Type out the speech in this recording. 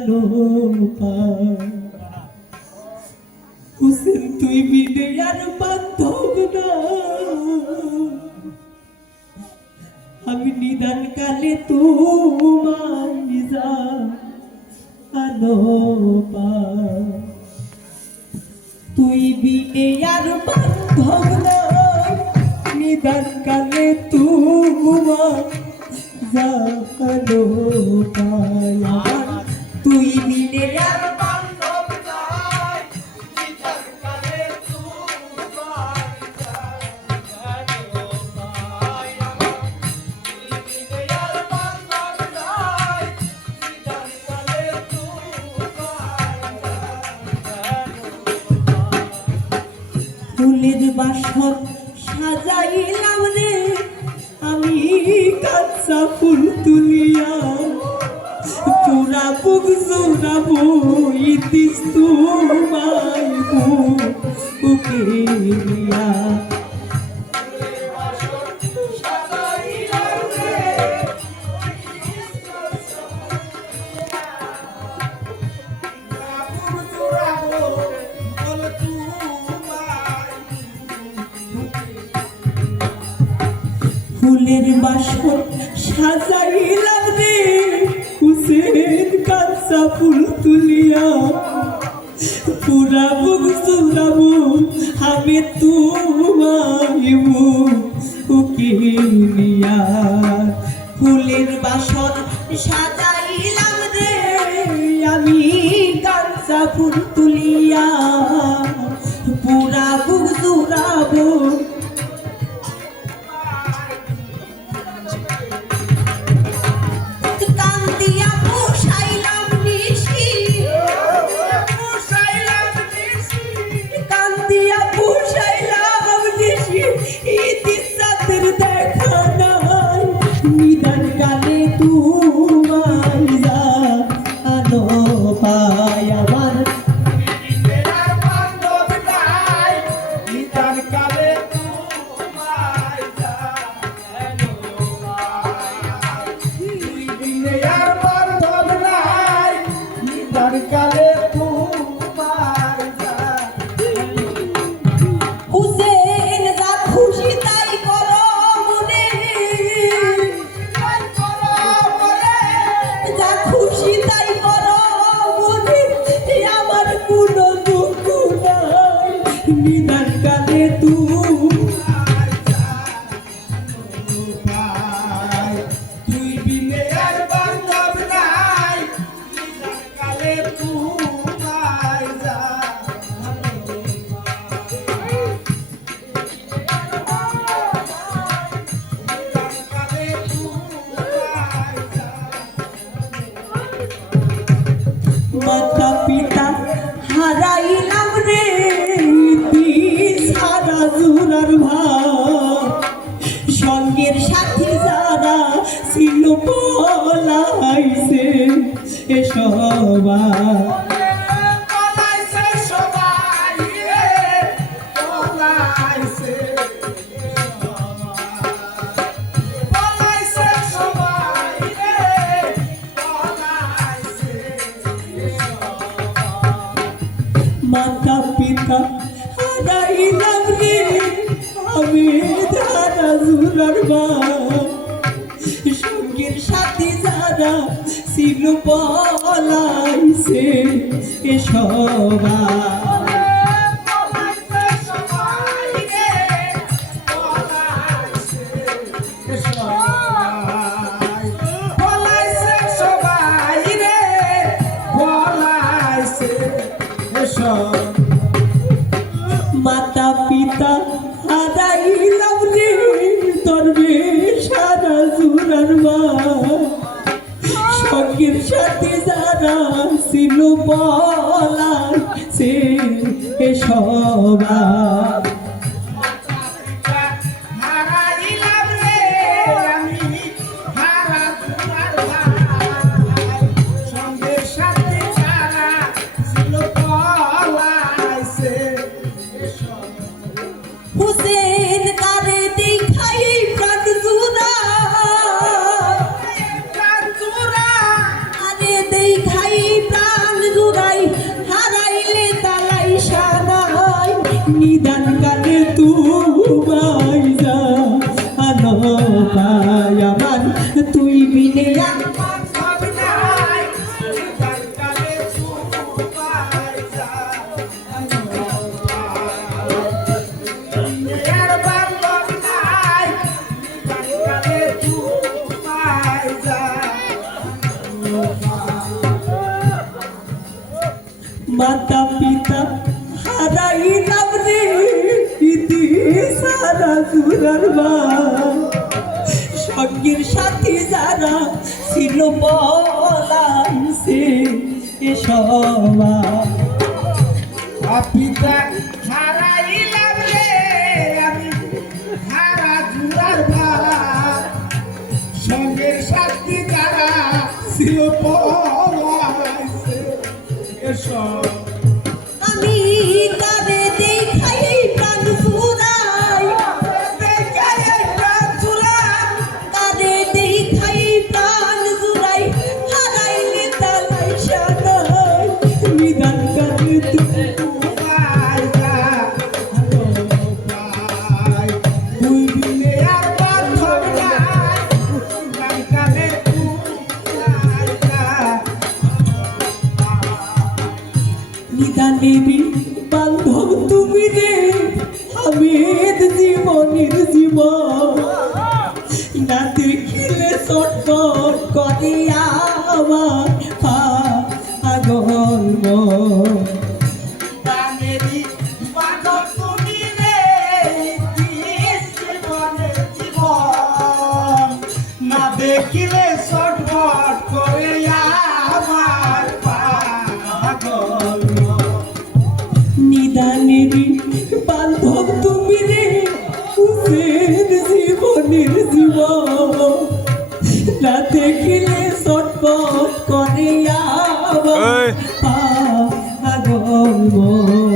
আলো পায়। হুসেন তুই বিনে আর বান্ধব না, আমি নিদান কালে তোমায় যা আলো পায়। তুই বিনে আর বান্ধব না, নিদান কালে তোমায় যা আলো পায়। তুই বিনে আর বান্ধব নাই, নিদান কালে তোমায় যা আলো পায়। তুই বিনে আর বান্ধব নাই, নিদান কালে তোমায় যা আলো পায়। ফুলের বাসর সাজাইলাম রে আমি কাঁচা ফুল তুলিয়া, পুরা বুক জোড়াবো ইতিস তোমায় বুকে নিয়া। ফুলের বাসর সাজাইলাম রে হুসেন কাঁচা ফুল তুলিয়া, পুরা বুক জোড়াবো আমি তোমায় বুকে নিয়া। ফুলের বাসর সাজাইলাম রে আমি কাঁচা ফুল তুলিয়া, পুরা বুক জোড়াবো নিদান কালে তোমায় যা আলো পায়। আমার বান্ধব নাই, নিদান কালে তোমায় যা আলো পায়। তুই বিনে আর বান্ধব নাই, নিদান কালে তোমায় যা। হুসেন যা খুশি তাই করো মনে, যা খুশি তাই করো মনে, আমার কোনো দুঃখ নাই। নিদান কালে তোমায় যা আলো পায়। তুই বিনে আর বান্ধব নাই, নিদান কালে তোমায় যা আলো পায়। মাতা পিতা হারাইলাম রে সারা জোড়ার ভাই, সঙ্গের সাথী যারা ছিল পলাইছে সবাই। মাতা পিতা হারাইলাম রে আমি ধারা জোড়ার ভাই, সঙ্গের সাথে যারা ছিল পলাইছে সবাই। মাতা পিতা হারাইলাম রে তরবে সারা জোড়ার ভাই, সঙ্গের সাথে যারা ছিল পলাইছে সবাই। হুসেন কারে দেখাই প্রাণ জুড়া, আরে দেখাই প্রাণ নিদান কালে তুই যা আনো পায় আমার তুই বিনে মাতা পিতা হারাইলাম রে ইতি সারা সুরার সঙ্গীর সাথী যারা ছিল বলাম সে সবা পিতা হারাইলাম রে আমি হারা জুড়ার ভার সঙ্গের সাথী যারা ছিল পলাইছে এসব আমি কারে দেখাই প্রাণ ফুরাই কারে দেখাই প্রাণ জুড়াই হারাইলে তালাই সানাই নিদান কালে তুই দুই দিনে আর বান্ধব নাই কানে নিদানেরই বান্ধব তুমি রে আমের জীবনের জীবন না দেখিলে চটপট করে আমার পাগল মন কানেরি বান্ধব তুমি রে জীবনের জীবন না দেখিলে ছটফট করে আমার পাগল নিদানেরই বান্ধব তুমি রে উসের জীবনের জীবন না দেখিলে চটপট করে আমার পাগল মন